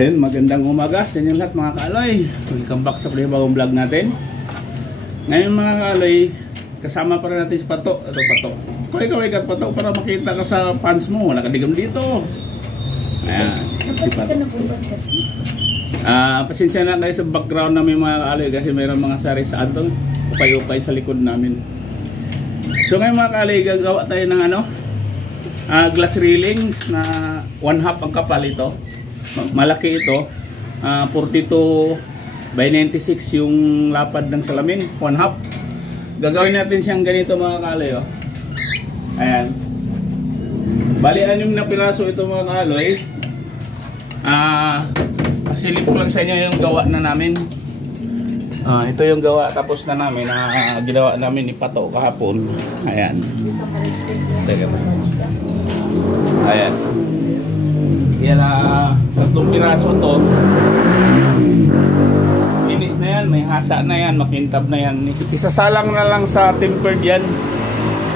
Ayun, magandang umaga sa inyo lahat mga kaaloy. Welcome back sa bagong vlog natin. Ngayon mga kaaloy, kasama pa rin natin si Pato. Ito Pato. Kaway ka Pato para makita ka sa fans mo. Nakadigam dito. Ayan, si Pato. Pasensya na kayo sa background namin mga kaaloy kasi mayroong mga sari sa antong upay-upay sa likod namin. So ngayon mga kaaloy, gagawa tayo ng glass railings na 1/2 ang kapal ito. Malaki ito, 42 by 96 yung lapad ng salamin, 1/2. Gagawin natin siyang ganito mga kaaloy. Ayan. Bali 6 na piraso ito mga kaaloy. Silip ko lang sa inyo yung gawa na namin. Ito yung gawa tapos na namin na ginawa namin ni Pato kahapon. Ayan. Ayan. Yan 3 piraso to. Linis na yan, may hasa na yan, makintab na yan. Isasalang na lang sa tempered yan.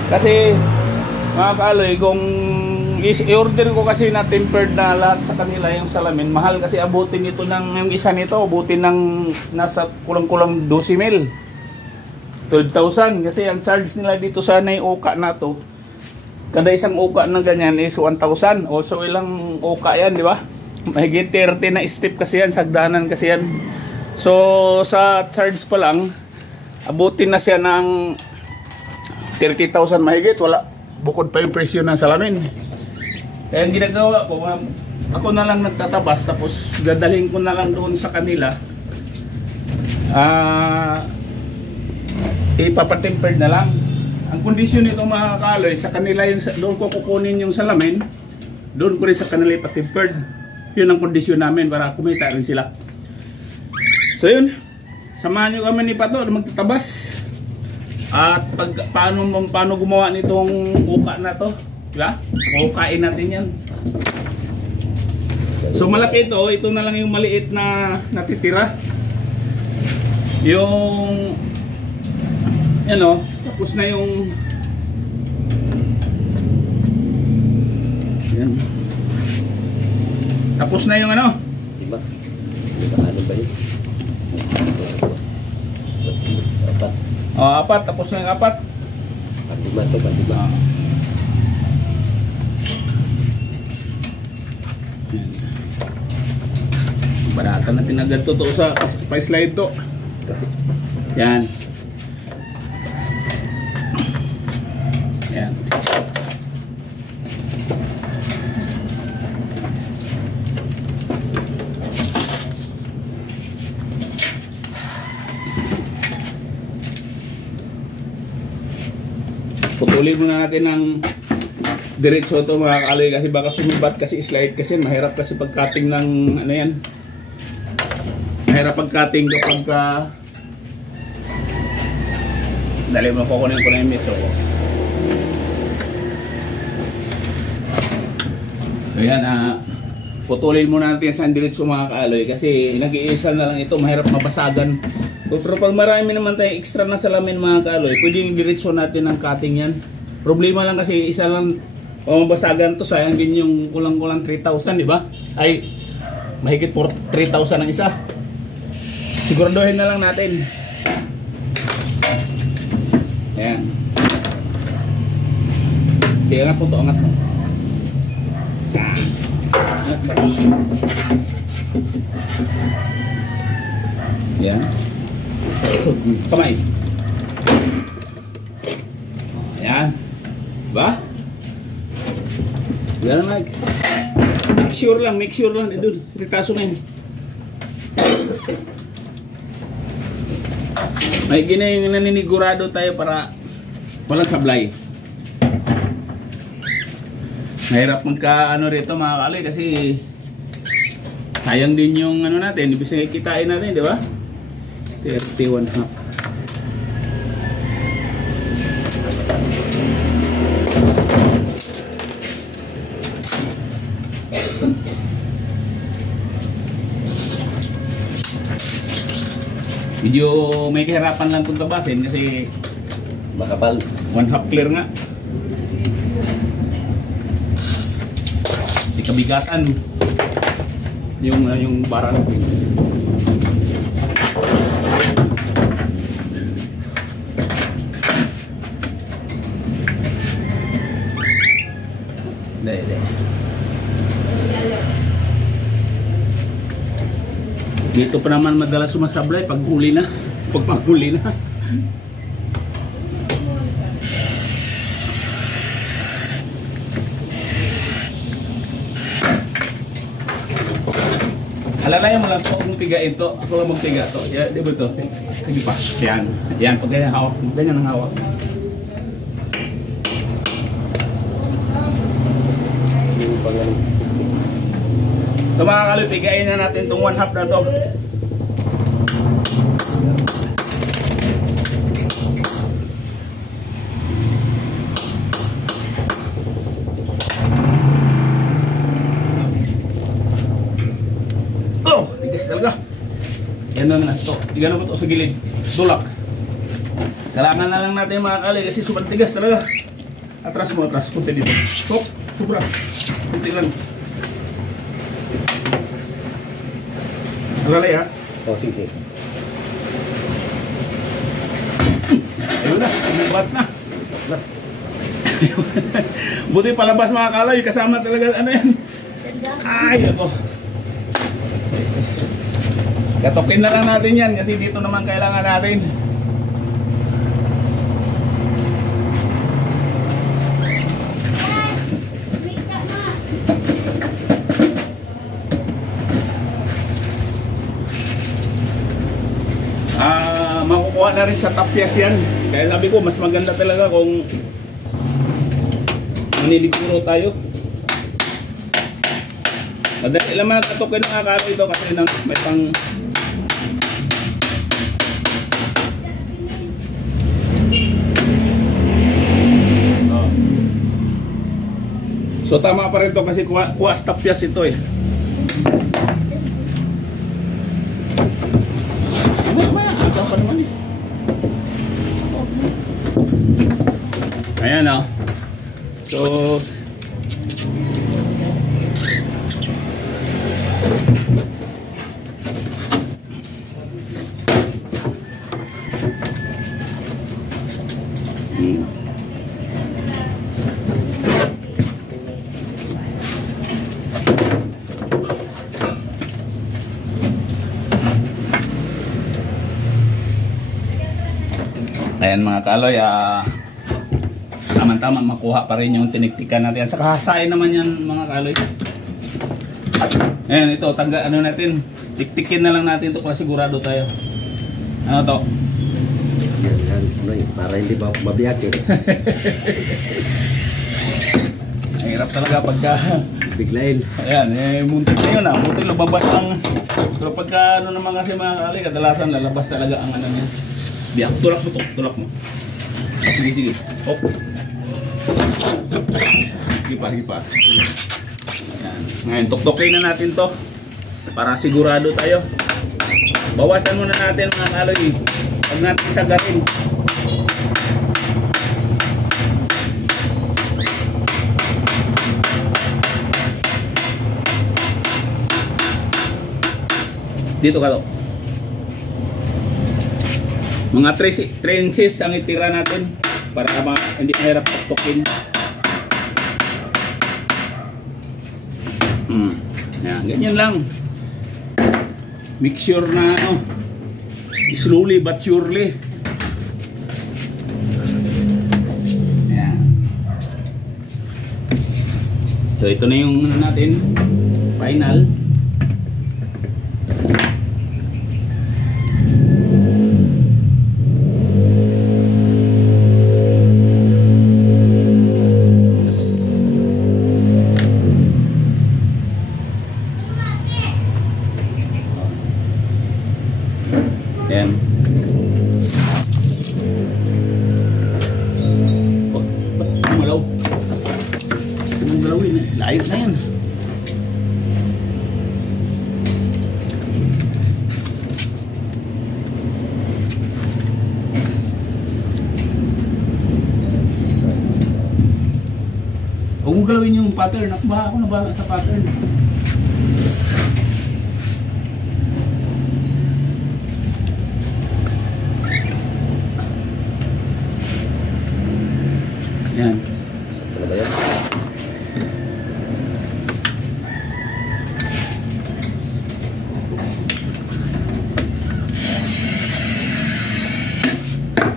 Kasi mga kaaloy, kung i-order ko kasi na tempered na lahat sa kanila yung salamin, mahal kasi abutin ito ng yung isa nito, abutin ng nasa kulang-kulang 12 mil. 12,000 kasi ang charge nila dito sana yung uka na to. Kada isang uka na ganyan is 1,000. Also ilang uka yan, di ba? Mahigit 30 na step kasi yan, sagdanan kasi yan. So sa charge pa lang, abutin na siya ng 30,000 mahigit. Wala, bukod pa yung presyo ng salamin. Kaya ang ginagawa ko, ako na lang nagtatabas tapos dadalhin ko na lang doon sa kanila. Ipapatempered na lang. Ang kondisyon nito mga kaaloy, sa kanila yung doon ko kukunin yung salamin, doon ko rin sa kanila ipatempered. Yun ang kondisyon namin para kumita rin sila. So yun, samahan nyo kami ni Pato na magtatabas. At paano gumawa nitong uka na to, diba? Ukain natin yan. So malaki ito na lang yung maliit na natitira. Yung tapos na yung yan. Tapos na yung diba? Ano ba yun? 4. 4, tapos na yung 4. 5 to, 5. Barata natin agad to sa pa-slide to. Yan. Yan. Putulin muna natin ng diretso ito mga kaaloy kasi baka sumibat kasi slide kasi mahirap kasi pag-cutting ng yan. Mahirap pag-cutting kapag dali mo kukunin ko na yung metro ko. So yan, putulin muna natin sa diretso mga kaaloy kasi nag-iisa na lang ito, mahirap mabasagan. Pero pag marami naman tayong extra na salamin mga kaaloy, pwede yung diretso natin ng cutting yan. Problema lang kasi isa lang mabasagan to, sayang din yung kulang-kulang 3,000, di ba? Ay, mahigit 3,000 ang isa. Siguraduhin na lang natin. Ayan. Sige, angat po ito, angat mo. Angat mo. Ayan. Kamay. Ayan. Diba? Yan lang. Make sure lang. Doon, ritaso na yun. May naninigurado tayo para walang sablay. Mahirap magka rito mga kaaloy kasi sayang din yung natin, ibig sabihin kitain natin, di ba? 31 half. Medyo may kahirapan lang kung tabasin kasi makapal. 1/2 clear nga. kabigatan yung bara natin. Hindi. Dito pa naman madalas sumasablay pag huli na. Pag paghuli na. Alalayan mo lang po kung pigain to. Ako lang magpiga to. Yeah, di ba to? Sige pa. Yan. Pag ganyan hawak. Ganyan ang hawak. So mga kaloy, pigain na natin itong 1/2 na to. Oh, tigas talaga. Yan na to. Tignan mo to sa gilid. Dulak. Kailangan na lang natin mga kaloy kasi super tigas talaga. Atras mo, atras. Punta dito. Stop. Sobra. Kunti lang. Alala ya? Oh, sige. Ayun na, umibat na. Buti palabas mga kaloy, kasama talaga ano yan. Ay, ako. Katokin na lang natin yan kasi dito naman kailangan natin. Makukuha na rin sa tapyas yan. Kaya sabi ko, mas maganda talaga kung maniliguro tayo. Madali lang man tatukin ng akalo ito kasi may pang so tama pa rin ito kasi kuha sa tapyas ito eh. Pa naman eh. Ayan o. So ayan mga kaloy, tama-tama makuha pa rin yung tiniktikan natin. Sa kahasain naman yan mga kaloy. Ayan, ito, ano natin, tiktikin na lang natin ito para sigurado tayo. Ano to? Yan, para hindi ba mabiyak eh. Ang hirap talaga pagka biglain. ayan, muntik na yun muntik lumabas lang. Pero pagka ano naman kasi mga kaloy, kadalasan lalabas talaga ang ano niya. Biyak, tulak mo to, tulak mo. Sige. Hop. Sige pa. Ayan. Ngayon, tuktokin na natin to para sigurado tayo. Bawasan muna natin mga kaloy. Huwag natin sagarin. Dito ka to. Mga 3 inches ang itira natin para hindi mahirap tuktokin. Yan, ganyan lang. Make sure na slowly but surely. Yan. So ito na yung natin final. Ayan. Oh, ba't kumalaw? Kumalawin eh. Layo na yan. Oh, mo galawin yung pattern. Ako na ba sa pattern? Yan. Ano ba yan?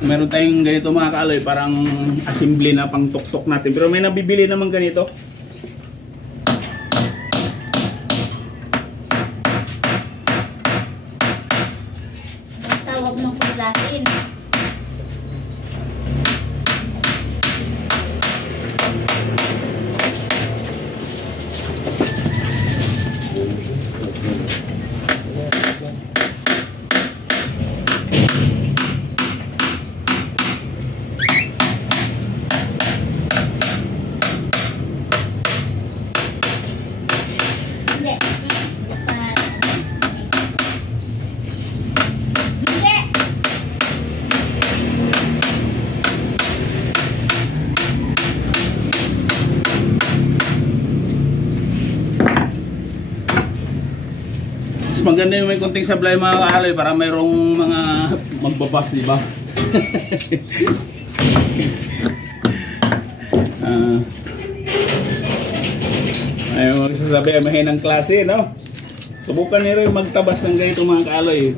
Meron tayong ganito mga kaaloy, parang assembly na pang tuktok natin. Pero may nabibili naman ganito. Tawag ng kulasin. Hindi. Hindi. Mas maganda yung may konting sablay mga kaaloy para mayroong mga magbabas, di ba? Ay, magsasabi, mahinang klase, no? Subukan nyo rin magtabas ng ganito mga kaaloy.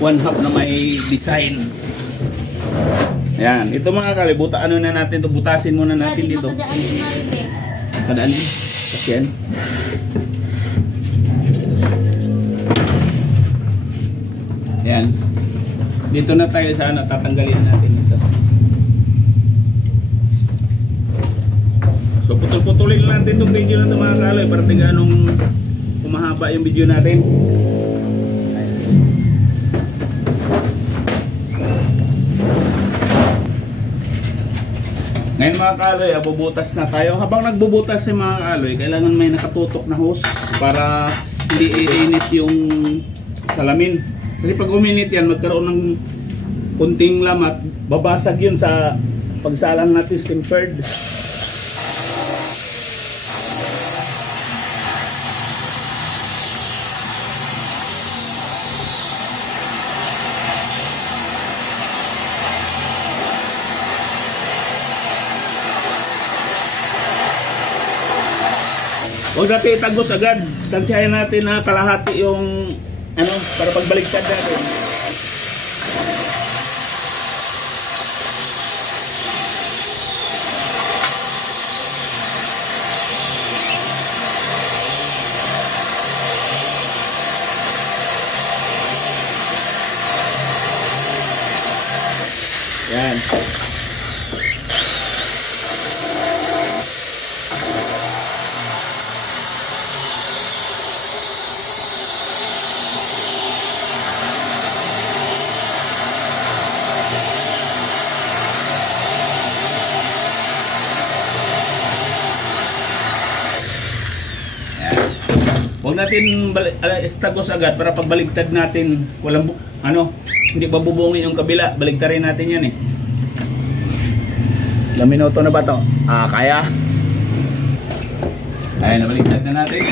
One half na may design. Ayan, ito mga kaaloy, ano na natin to, butasin muna natin dito. Makadaan si Maribe. Kadaan din. Kasi yan. Yan. Dito na tayo sa ano, tatanggalin natin ito. So putol-putulin lang natin itong video na ito mga kaaloy para tingnan anong kumahaba yung video natin. Ngayon mga kaaloy, bubutas na tayo. Habang nagbubutas si mga kaaloy, kailangan may nakatutok na hose para hindi iinit yung salamin. Kasi pag uminit yan, magkaroon ng kunting lamat, babasag yun sa pagsalang natin tempered. Huwag natin itagos agad. Tansyahin natin na kalahati yung ano, para pagbaliktad natin. Yan. Huwag natin istagos agad para pagbaligtad natin walang hindi babubungin yung kabila, baligtarin natin yan eh. Ilang minuto na ba to? Kaya. Ayan, nabaligtad na natin.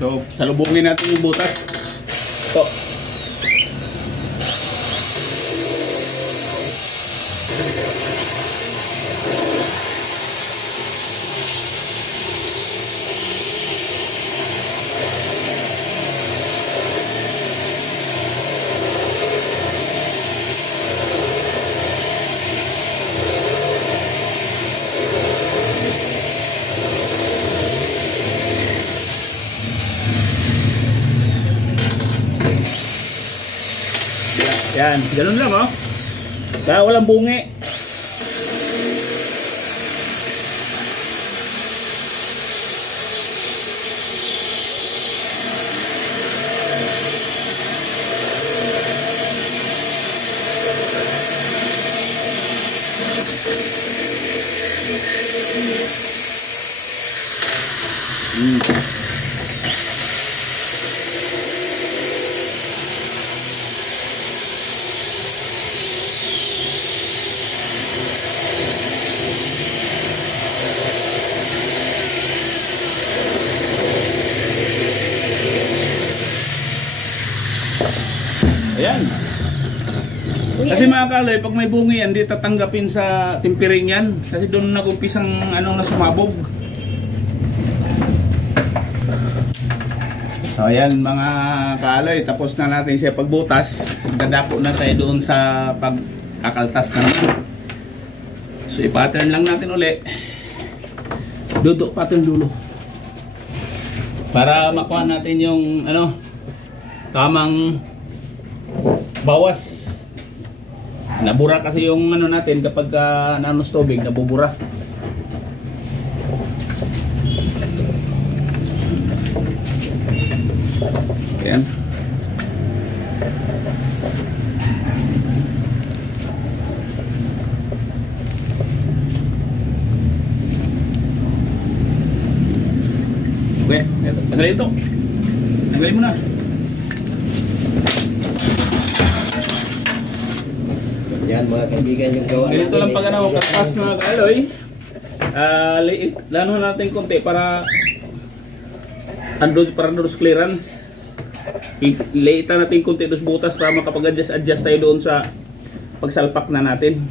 So, salubungin natin yung butas. Ito. Yan, ganun lang oh. Kaya walang bungi. Ayan. Kasi mga kaloy, pag may bungi yan, di tatanggapin sa timpering yan. Kasi doon nag-umpisang na sumabog. So ayan mga kaloy, tapos na natin siya pagbutas. Dadako na tayo doon sa pagkakaltas naman. So i-pattern lang natin uli. Dudok pattern dulo. Para makuha natin yung tamang bawas. Nabura kasi yung natin kapag nanos tubig, nabubura. Ayan. Okay, tanggalin ito. Tanggalin mo na. Yan mga kaibigan yung gawa. Ganito lang pag kaspas mga kaloy. Lano natin konti para doon sa clearance. Liitan natin konti dos butas para makapag-adjust tayo doon sa pagsalpak na natin.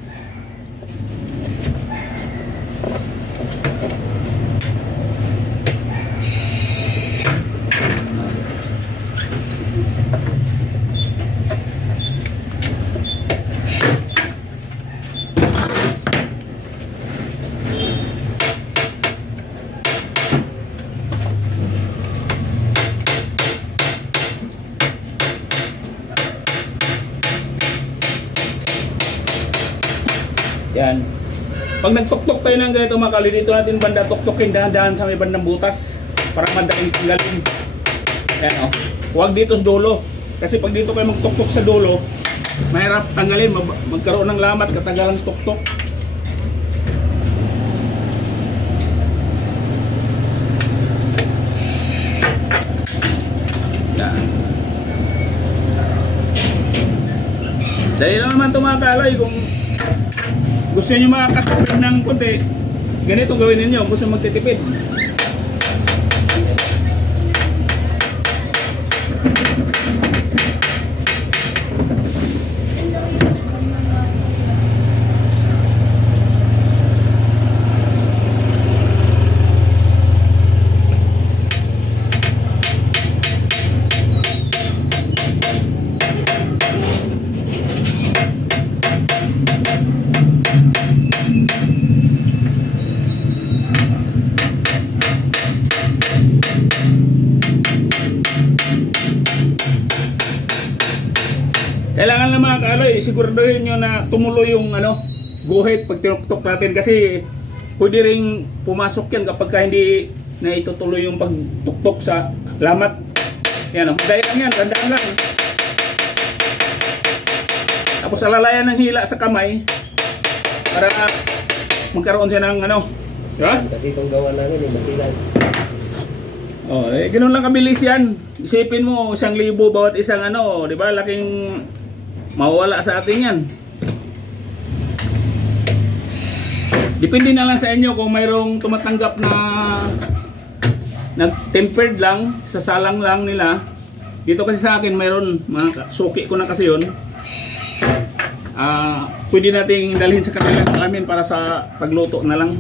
Yan. Pag nagtuktok tayo ng ganito mga kaloy, dito natin banda tuktokin dahan-dahan sa may bandang butas para madaling tanggalin. Yan o. Huwag dito sa dulo. Kasi pag dito kayo magtuktok sa dulo, mahirap tanggalin. Magkaroon ng lamat katagalang tuktok. Yan. Dahil lang naman ito mga kaloy, kung gusto nyo makakatipid ng konti, ganito gawin ninyo. Gusto magtitipid. Kailangan lang mga kaloy, siguraduhin nyo na tumuloy yung guhit pag tinuktok natin kasi pwede ring pumasok yan kapag hindi na itutuloy yung pagtuktok sa lamat. Yan o, dahil lang yan, tandaan lang. Tapos alalayan ng hila sa kamay para magkaroon siya ng diba? Kasi itong gawa namin masilan. Oh, ganoon lang kabilis yan. Isipin mo 1,000 bawat isang di ba? Laking mawawala sa atin yan. Depende na lang sa inyo kung mayroong tumatanggap na tempered lang, sa salang lang nila. Dito kasi sa akin mayroon, suki ko na kasi yun. Pwede nating dalhin sa kanilang salamin para sa pagluto na lang.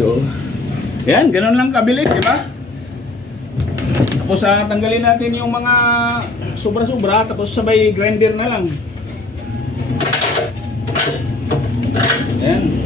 So, yan, ganun lang kabilis, di ba? Tapos tanggalin natin yung mga sobra-sobra, tapos sabay grinder na lang. Yan.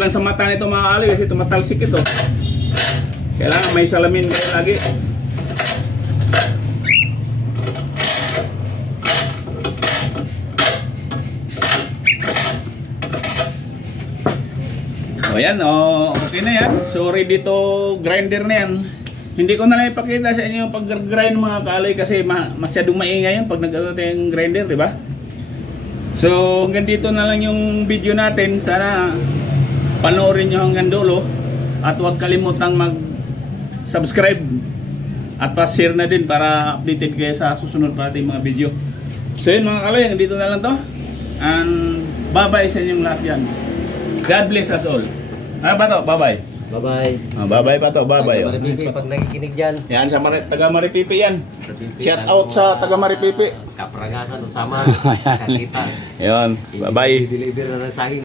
Lang sa mata nito mga kaloy kasi tumatalsik ito. Kailangan may salamin kayo lagi. O yan, okay na yan. So ready to grinder na yan. Hindi ko na lang ipakita sa inyo yung pag-grind mga kaalay kasi masyadong maingay yan pag nag-ano tayong grinder, di ba? So hanggang dito na lang yung video natin. Sana panoorin nyo hanggang dulo. At huwag kalimutang mag-subscribe. At pa-share na din para updated kayo sa susunod pa nating mga video. So yun mga kaalay, hanggang dito na lang to. And bye-bye sa inyong lahat yan. God bless us all. Ba to? Bye-bye. Bye-bye. Bye-bye pa to. Bye-bye. Taga Maripipi, pag nakikinig dyan. Yan sa taga Maripipi yan. Shout out sa taga Maripipi. Kapragasan, usama, kakita. Yan. Bye-bye. Deliver na ng saging.